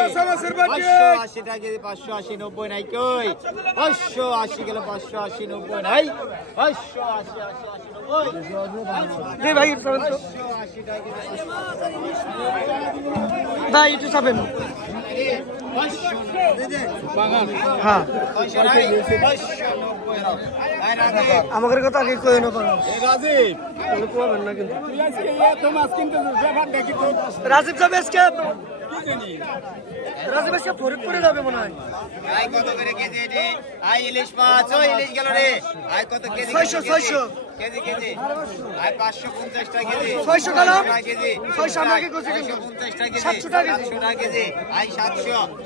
580 টাকা কেজি 580 90 নাই কই 580 গেল 580 90 নাই 580 80 90 দে ভাই 580 টাকা ভাই একটু চাপেন হ্যাঁ আমাদের কথা আগে কই না পারো রাজীব যাবে আজকে রাজীব আজকে ফরিদপুরে যাবে মনে হয় আই কত করে কেজি এটি আই ইলিশ মাছ ও ইলিশ গেল রে আই কত কেজি 600 কেজি কেজি আই 550 টাকা কেজি 600 টাকা কেজি 600 আমাকে কইছে 550 টাকা কেজি 700 টাকা 700 টাকা কেজি আই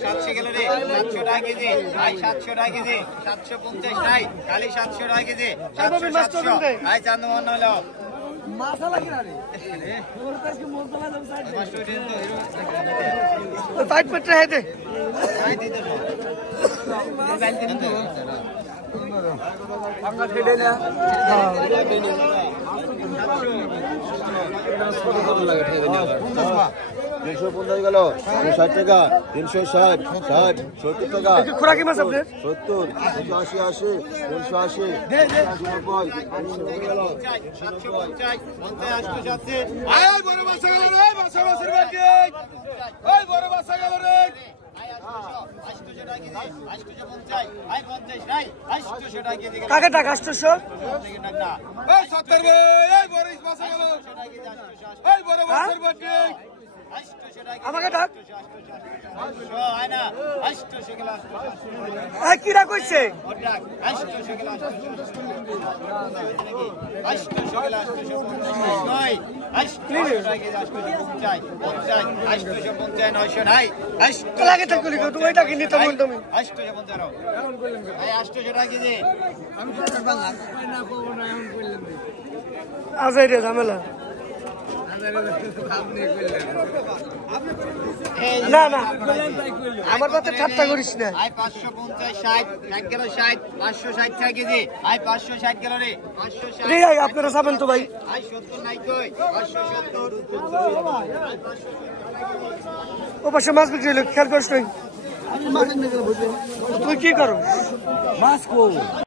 700 গেল রে 700 টাকা কেজি আই 700 টাকা কেজি 750 নাই খালি 700 টাকা কেজি 700 আই চান্দমান হলো মাথা লাগে না রে ওর কাছে মজা লাগে সাইড ফাইট পেটে হেদে আই দিতে তো আমরা ঠেডে না হ্যাঁ 350 গেল 60 টাকা 360 60 70 টাকা খোরাকি মাছ আপনার 70 80 80 380 গেল 750 আয় বড় বাসা গেল রে বাসা বাসের বাকি ওই বড় বাসা গেল রে কাকে টাকা 800 ওই 70 ভাই এই বড় বাসা গেল ওই বড় বাসের বাকি আমাকে ডাক কিরা কইছে লাগে তো কলি তো ওইটা কিনি তো মন তুমি 850 টাকা কেজি আমি তো বাংলা না করব না এমন কইলেন আজাই রে ঝামেলা না না আমার কথা ঠাট্টা করিস না আই 550 60 এক গেল 60 560 টাকা কেজি আই 560 গেল রে 560 রে আপনারা যাবেন তো ভাই আই 70 নাই কই 570 ও পাশে মাছ বিক্রি হলো খেয়াল করিস তুই কি করো মাছ কো